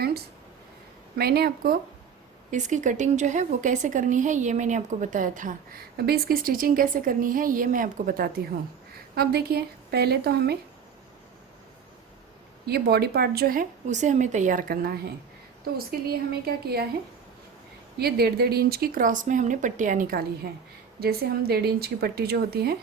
Friends, मैंने आपको इसकी कटिंग जो है वो कैसे करनी है ये मैंने आपको बताया था। अभी इसकी स्टिचिंग कैसे करनी है ये मैं आपको बताती हूँ। अब देखिए, पहले तो हमें ये बॉडी पार्ट जो है उसे हमें तैयार करना है। तो उसके लिए हमें क्या किया है, ये 1.5 इंच की क्रॉस में हमने पट्टियाँ निकाली हैं। जैसे हम 1.5 इंच की पट्टी जो होती है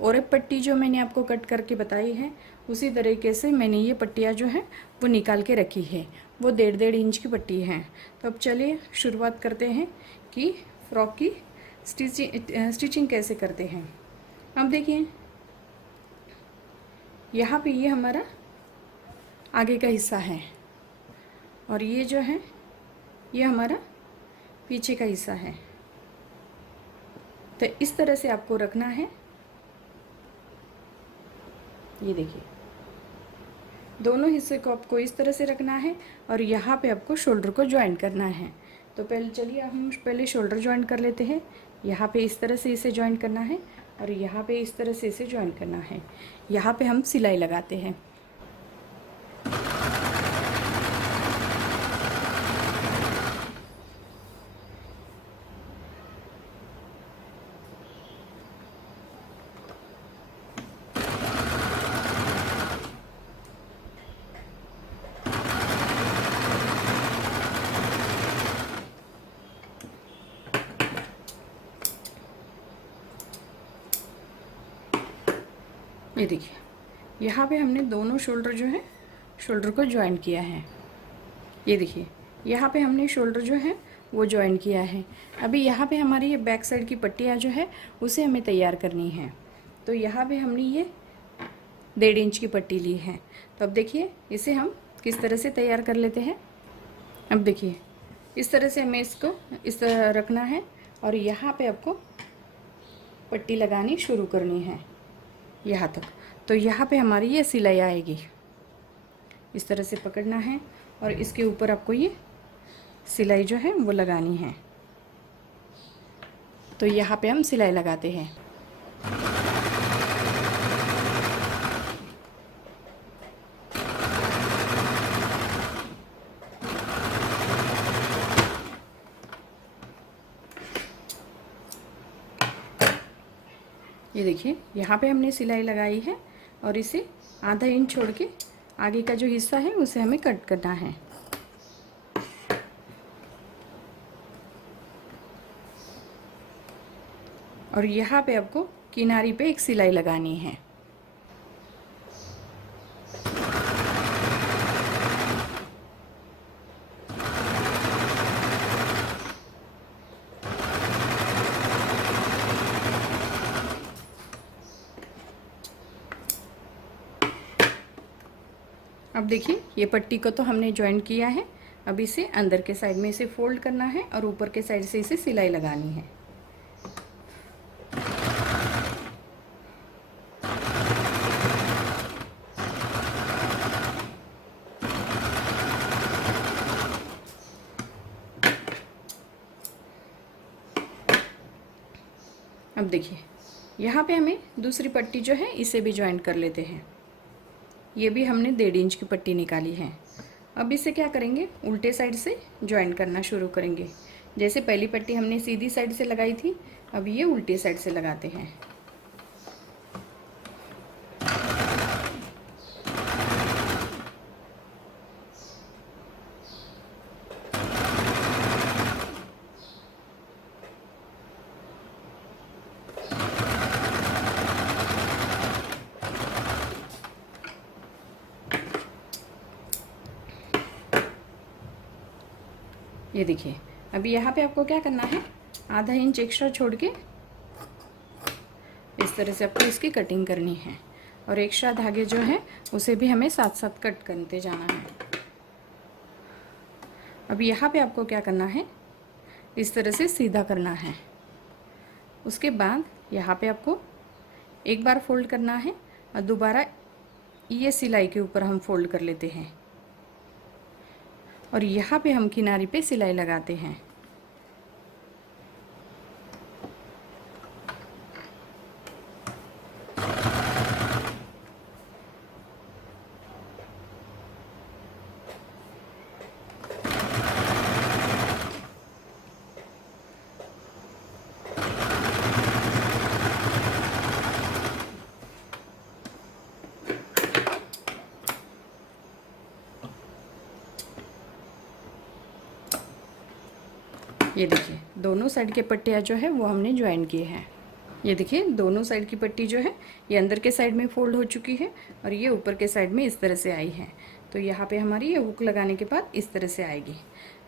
और एक पट्टी जो मैंने आपको कट करके बताई है, उसी तरीके से मैंने ये पट्टियाँ जो हैं वो निकाल के रखी है। वो 1.5 इंच की पट्टी हैं। तो अब चलिए शुरुआत करते हैं कि फ्रॉक की स्टिचिंग कैसे करते हैं। अब देखिए, यहाँ पे ये हमारा आगे का हिस्सा है और ये जो है ये हमारा पीछे का हिस्सा है। तो इस तरह से आपको रखना है। ये देखिए, दोनों हिस्से को आपको इस तरह से रखना है और यहाँ पे आपको शोल्डर को ज्वाइन करना है। तो पहले चलिए हम पहले शोल्डर ज्वाइन कर लेते हैं। यहाँ पे इस तरह से इसे ज्वाइन करना है और यहाँ पे इस तरह से इसे ज्वाइन करना है। यहाँ पे हम सिलाई लगाते हैं। ये देखिए, यहाँ पे हमने दोनों शोल्डर जो है शोल्डर को ज्वाइन किया है। ये देखिए, यहाँ पे हमने शोल्डर जो है वो ज्वाइन किया है। अभी यहाँ पे हमारी ये बैक साइड की पट्टियाँ जो है उसे हमें तैयार करनी है। तो यहाँ पे हमने ये 1.5 इंच की पट्टी ली है। तो अब देखिए, इसे हम किस तरह से तैयार कर लेते हैं। अब देखिए, इस तरह से हमें इसको इस तरह रखना है और यहाँ पे आपको पट्टी लगानी शुरू करनी है यहाँ तक। तो यहाँ पे हमारी ये सिलाई आएगी। इस तरह से पकड़ना है और इसके ऊपर आपको ये सिलाई जो है वो लगानी है। तो यहाँ पे हम सिलाई लगाते हैं। ये देखिए, यहाँ पे हमने सिलाई लगाई है और इसे आधा इंच छोड़ के आगे का जो हिस्सा है उसे हमें कट करना है। और यहाँ पे आपको किनारी पे एक सिलाई लगानी है। अब देखिए, ये पट्टी को तो हमने ज्वाइन किया है। अब इसे अंदर के साइड में इसे फोल्ड करना है और ऊपर के साइड से इसे सिलाई लगानी है। अब देखिए, यहाँ पे हमें दूसरी पट्टी जो है इसे भी ज्वाइन कर लेते हैं। ये भी हमने 1.5 इंच की पट्टी निकाली है। अब इसे क्या करेंगे, उल्टे साइड से ज्वाइन करना शुरू करेंगे। जैसे पहली पट्टी हमने सीधी साइड से लगाई थी, अब ये उल्टी साइड से लगाते हैं। ये देखिए, अभी यहाँ पे आपको क्या करना है, आधा इंच एक्स्ट्रा छोड़ के इस तरह से आपको इसकी कटिंग करनी है और एक्स्ट्रा धागे जो है उसे भी हमें साथ साथ कट करते जाना है। अब यहाँ पे आपको क्या करना है, इस तरह से सीधा करना है। उसके बाद यहाँ पे आपको एक बार फोल्ड करना है और दोबारा ये सिलाई के ऊपर हम फोल्ड कर लेते हैं और यहाँ पे हम किनारी पे सिलाई लगाते हैं। ये देखिए दोनों साइड के पट्टियाँ जो है वो हमने ज्वाइन किए हैं। ये देखिए दोनों साइड की पट्टी जो है ये अंदर के साइड में फोल्ड हो चुकी है और ये ऊपर के साइड में इस तरह से आई है। तो यहाँ पे हमारी ये हुक लगाने के बाद इस तरह से आएगी।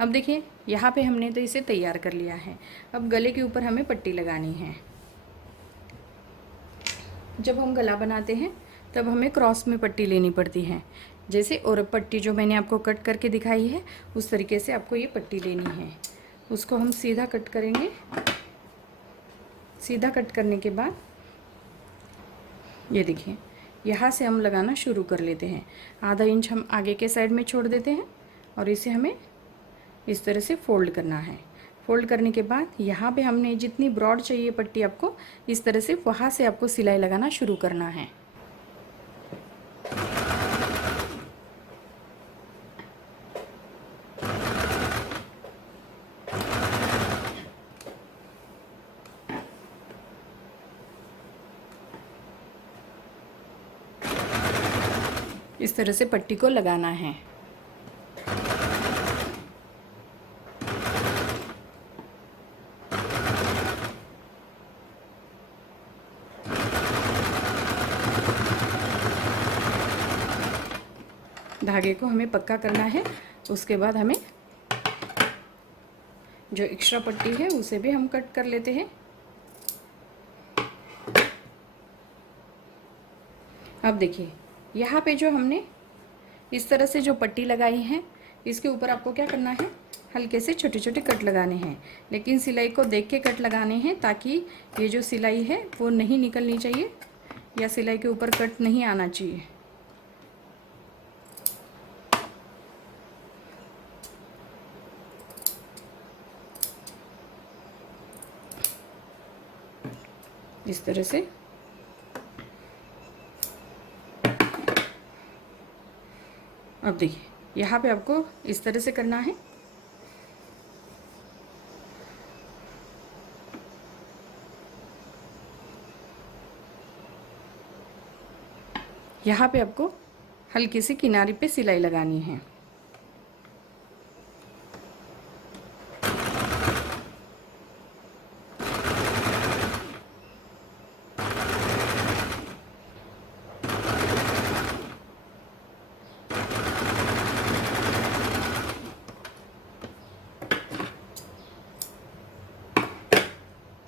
अब देखिए यहाँ पे हमने तो इसे तैयार कर लिया है। अब गले के ऊपर हमें पट्टी लगानी है। जब हम गला बनाते हैं तब हमें क्रॉस में पट्टी लेनी पड़ती है। जैसे और पट्टी जो मैंने आपको कट करके दिखाई है उस तरीके से आपको ये पट्टी लेनी है। उसको हम सीधा कट करेंगे। सीधा कट करने के बाद ये देखिए यहाँ से हम लगाना शुरू कर लेते हैं। आधा इंच हम आगे के साइड में छोड़ देते हैं और इसे हमें इस तरह से फोल्ड करना है। फोल्ड करने के बाद यहाँ पे हमने जितनी ब्रॉड चाहिए पट्टी आपको इस तरह से वहाँ से आपको सिलाई लगाना शुरू करना है। इस तरह से पट्टी को लगाना है। धागे को हमें पक्का करना है। उसके बाद हमें जो एक्स्ट्रा पट्टी है उसे भी हम कट कर लेते हैं। अब देखिए यहाँ पे जो हमने इस तरह से जो पट्टी लगाई है इसके ऊपर आपको क्या करना है, हल्के से छोटे छोटे कट लगाने हैं। लेकिन सिलाई को देख के कट लगाने हैं ताकि ये जो सिलाई है वो नहीं निकलनी चाहिए या सिलाई के ऊपर कट नहीं आना चाहिए। इस तरह से अब देखिए यहाँ पे आपको इस तरह से करना है। यहाँ पे आपको हल्की सी किनारे पे सिलाई लगानी है।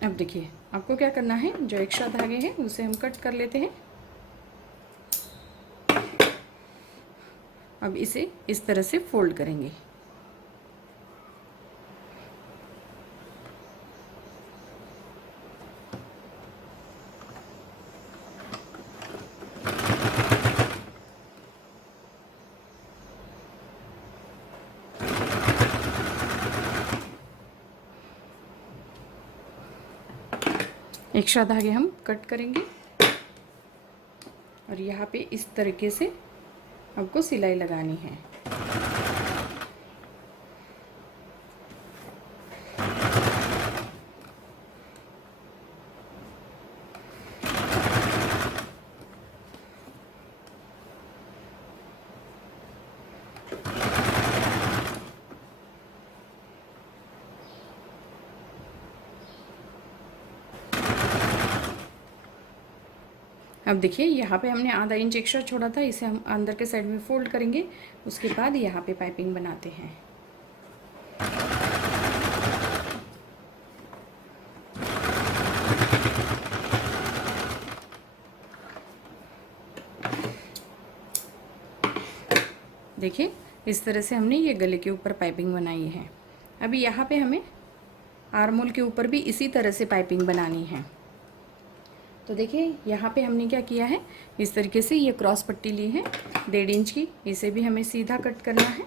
अब देखिए आपको क्या करना है, जो एक्स्ट्रा धागे हैं उसे हम कट कर लेते हैं। अब इसे इस तरह से फोल्ड करेंगे। एक्स्ट्रा धागे हम कट करेंगे और यहाँ पे इस तरीके से आपको सिलाई लगानी है। अब देखिए यहाँ पे हमने आधा इंच एक्स्ट्रा छोड़ा था, इसे हम अंदर के साइड में फोल्ड करेंगे। उसके बाद यहाँ पे पाइपिंग बनाते हैं। देखिए इस तरह से हमने ये गले के ऊपर पाइपिंग बनाई है। अभी यहाँ पे हमें आर्मोल के ऊपर भी इसी तरह से पाइपिंग बनानी है। तो देखिए यहाँ पे हमने क्या किया है, इस तरीके से ये क्रॉस पट्टी ली है 1.5 इंच की, इसे भी हमें सीधा कट करना है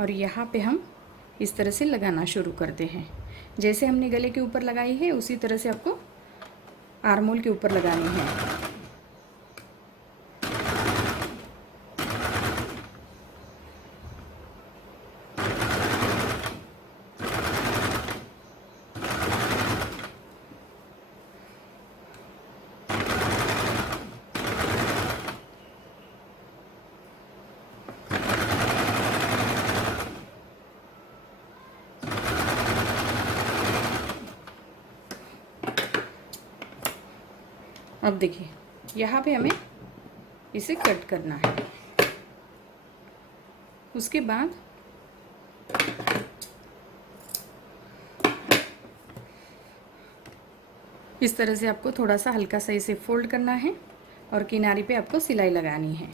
और यहाँ पे हम इस तरह से लगाना शुरू करते हैं। जैसे हमने गले के ऊपर लगाई है उसी तरह से आपको आर्मोल के ऊपर लगानी है। अब देखिए यहाँ पे हमें इसे कट करना है। उसके बाद इस तरह से आपको थोड़ा सा हल्का सा इसे फोल्ड करना है और किनारे पे आपको सिलाई लगानी है।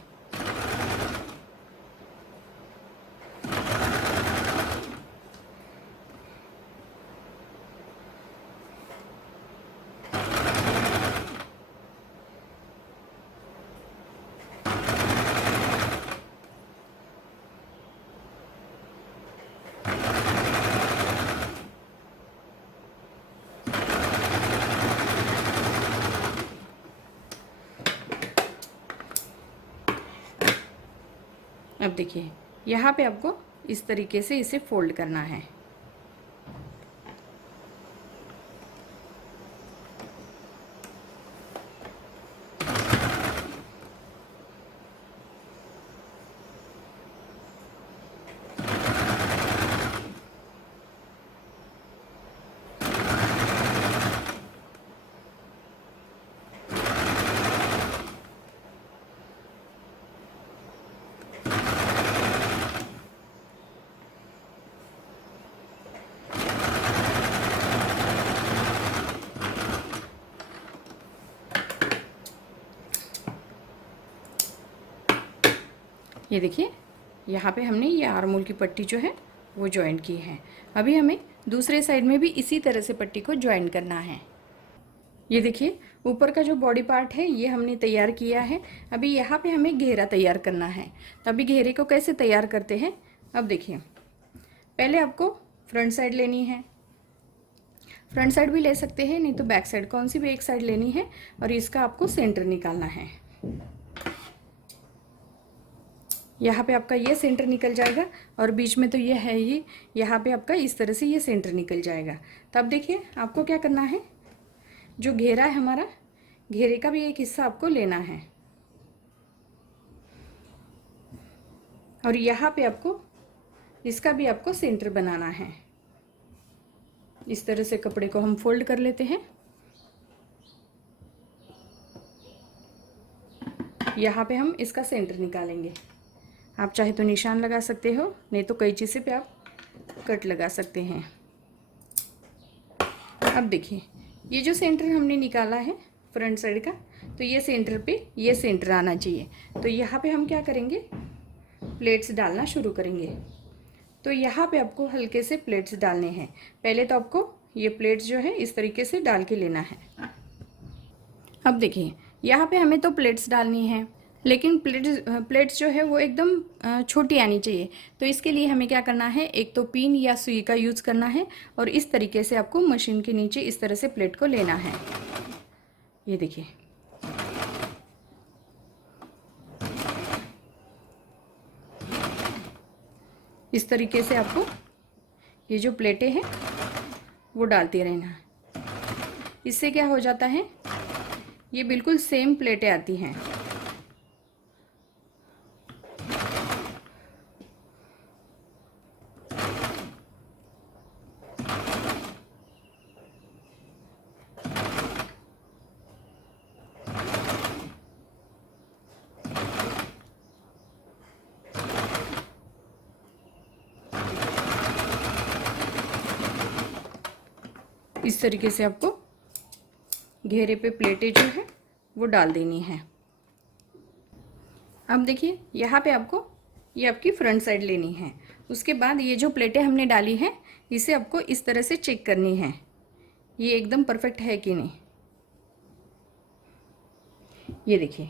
अब देखिए यहाँ पे आपको इस तरीके से इसे फोल्ड करना है। ये देखिए यहाँ पे हमने ये आर्म होल की पट्टी जो है वो जॉइंट की है। अभी हमें दूसरे साइड में भी इसी तरह से पट्टी को जॉइन करना है। ये देखिए ऊपर का जो बॉडी पार्ट है ये हमने तैयार किया है। अभी यहाँ पे हमें घेरा तैयार करना है। तो अभी घेरे को कैसे तैयार करते हैं, अब देखिए पहले आपको फ्रंट साइड लेनी है। फ्रंट साइड भी ले सकते हैं, नहीं तो बैक साइड, कौन सी भी एक साइड लेनी है और इसका आपको सेंटर निकालना है। यहाँ पे आपका ये सेंटर निकल जाएगा और बीच में तो ये है ही, यहाँ पे आपका इस तरह से ये सेंटर निकल जाएगा। तब देखिए आपको क्या करना है, जो घेरा है हमारा, घेरे का भी एक हिस्सा आपको लेना है और यहाँ पे आपको इसका भी आपको सेंटर बनाना है। इस तरह से कपड़े को हम फोल्ड कर लेते हैं। यहाँ पे हम इसका सेंटर निकालेंगे। आप चाहे तो निशान लगा सकते हो, नहीं तो कैंची से पे आप कट लगा सकते हैं। अब देखिए ये जो सेंटर हमने निकाला है फ्रंट साइड का, तो ये सेंटर पे ये सेंटर आना चाहिए। तो यहाँ पे हम क्या करेंगे, प्लेट्स डालना शुरू करेंगे। तो यहाँ पे आपको हल्के से प्लेट्स डालने हैं। पहले तो आपको ये प्लेट्स जो है इस तरीके से डाल के लेना है। अब देखिए यहाँ पे हमें तो प्लेट्स डालनी है, लेकिन प्लेट्स जो है वो एकदम छोटी आनी चाहिए। तो इसके लिए हमें क्या करना है, एक तो पिन या सुई का यूज़ करना है और इस तरीके से आपको मशीन के नीचे इस तरह से प्लेट को लेना है। ये देखिए इस तरीके से आपको ये जो प्लेटें हैं वो डालते रहना है। इससे क्या हो जाता है, ये बिल्कुल सेम प्लेटें आती हैं। इस तरीके से आपको घेरे पे प्लेटें जो है वो डाल देनी है। अब देखिए यहाँ पे आपको ये आपकी फ्रंट साइड लेनी है। उसके बाद ये जो प्लेटें हमने डाली हैं इसे आपको इस तरह से चेक करनी है, ये एकदम परफेक्ट है कि नहीं। ये देखिए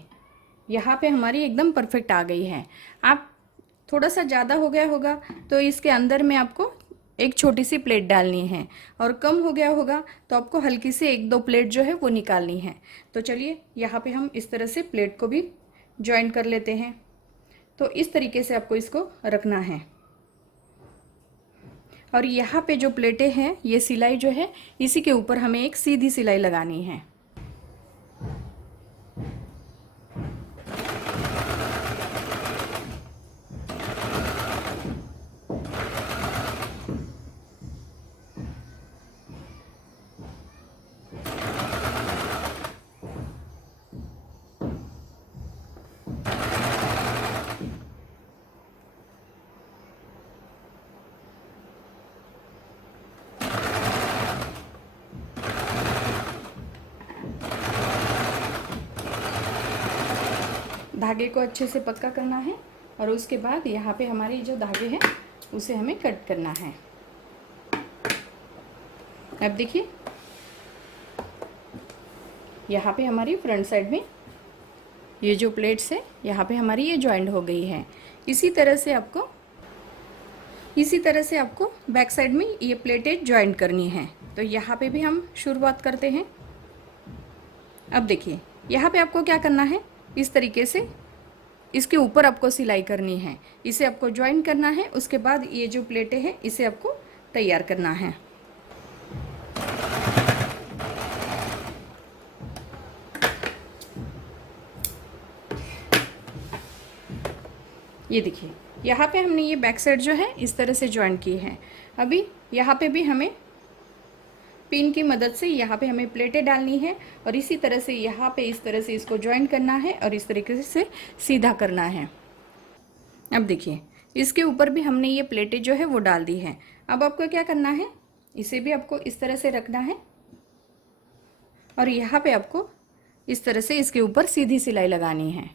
यहाँ पे हमारी एकदम परफेक्ट आ गई है। आप थोड़ा सा ज़्यादा हो गया होगा तो इसके अंदर में आपको एक छोटी सी प्लेट डालनी है, और कम हो गया होगा तो आपको हल्की सी एक दो प्लेट जो है वो निकालनी है। तो चलिए यहाँ पे हम इस तरह से प्लेट को भी जॉइन कर लेते हैं। तो इस तरीके से आपको इसको रखना है और यहाँ पे जो प्लेटें हैं ये सिलाई जो है इसी के ऊपर हमें एक सीधी सिलाई लगानी है। धागे को अच्छे से पक्का करना है और उसके बाद यहाँ पे हमारे जो धागे हैं उसे हमें कट करना है। अब देखिए यहाँ पे हमारी फ्रंट साइड में ये जो प्लेट्स है यहाँ पे हमारी ये जॉइंट हो गई है। इसी तरह से आपको बैक साइड में ये प्लेटें जॉइंट करनी है। तो यहाँ पे भी हम शुरुआत करते हैं। अब देखिए यहाँ पे आपको क्या करना है, इस तरीके से इसके ऊपर आपको सिलाई करनी है, इसे आपको जॉइंट करना है। उसके बाद ये जो प्लेटें हैं इसे आपको तैयार करना है। ये देखिए यहाँ पे हमने ये बैक साइड जो है इस तरह से जॉइंट की है। अभी यहाँ पे भी हमें पिन की मदद से यहाँ पे हमें प्लेटें डालनी है और इसी तरह से यहाँ पे इस तरह से इसको जॉइंट करना है और इस तरीके से सीधा करना है। अब देखिए इसके ऊपर भी हमने ये प्लेटें जो है वो डाल दी है। अब आपको क्या करना है, इसे भी आपको इस तरह से रखना है और यहाँ पे आपको इस तरह से इसके ऊपर सीधी सिलाई लगानी है।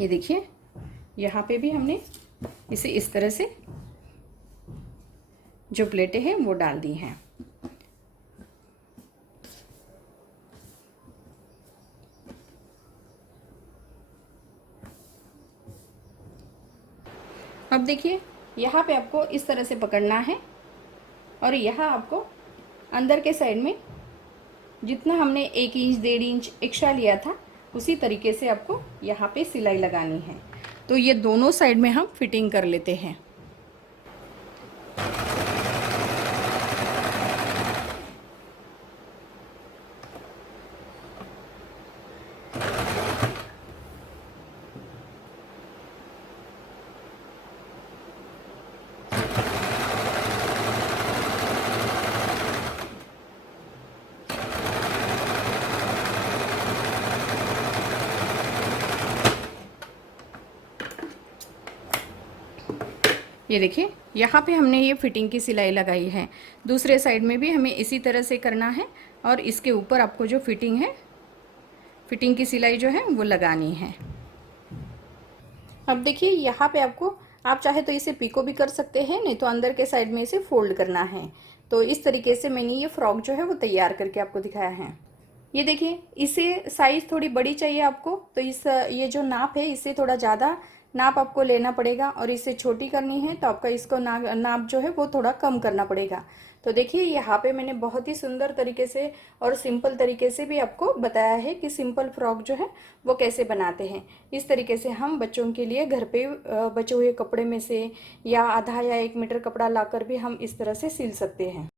ये देखिए यहाँ पे भी हमने इसे इस तरह से जो प्लेटें हैं वो डाल दी हैं। अब देखिए यहाँ पे आपको इस तरह से पकड़ना है और यहाँ आपको अंदर के साइड में जितना हमने 1 इंच 1.5 इंच एक्स्ट्रा लिया था उसी तरीके से आपको यहाँ पे सिलाई लगानी है। तो ये दोनों साइड में हम फिटिंग कर लेते हैं। ये देखिए यहाँ पे हमने ये फिटिंग की सिलाई लगाई है। दूसरे साइड में भी हमें इसी तरह से करना है और इसके ऊपर आपको जो फिटिंग है, फिटिंग की सिलाई जो है वो लगानी है। अब देखिए यहाँ पे आपको, आप चाहे तो इसे पिको भी कर सकते हैं, नहीं तो अंदर के साइड में इसे फोल्ड करना है। तो इस तरीके से मैंने ये फ्रॉक जो है वो तैयार करके आपको दिखाया है। ये देखिए इसे साइज़ थोड़ी बड़ी चाहिए आपको, तो ये जो नाप है इससे थोड़ा ज़्यादा नाप आपको लेना पड़ेगा और इसे छोटी करनी है तो आपका इसको नाप जो है वो थोड़ा कम करना पड़ेगा। तो देखिए यहाँ पे मैंने बहुत ही सुंदर तरीके से और सिंपल तरीके से भी आपको बताया है कि सिंपल फ्रॉक जो है वो कैसे बनाते हैं। इस तरीके से हम बच्चों के लिए घर पे बचे हुए कपड़े में से या आधा या 1 मीटर कपड़ा लाकर भी हम इस तरह से सिल सकते हैं।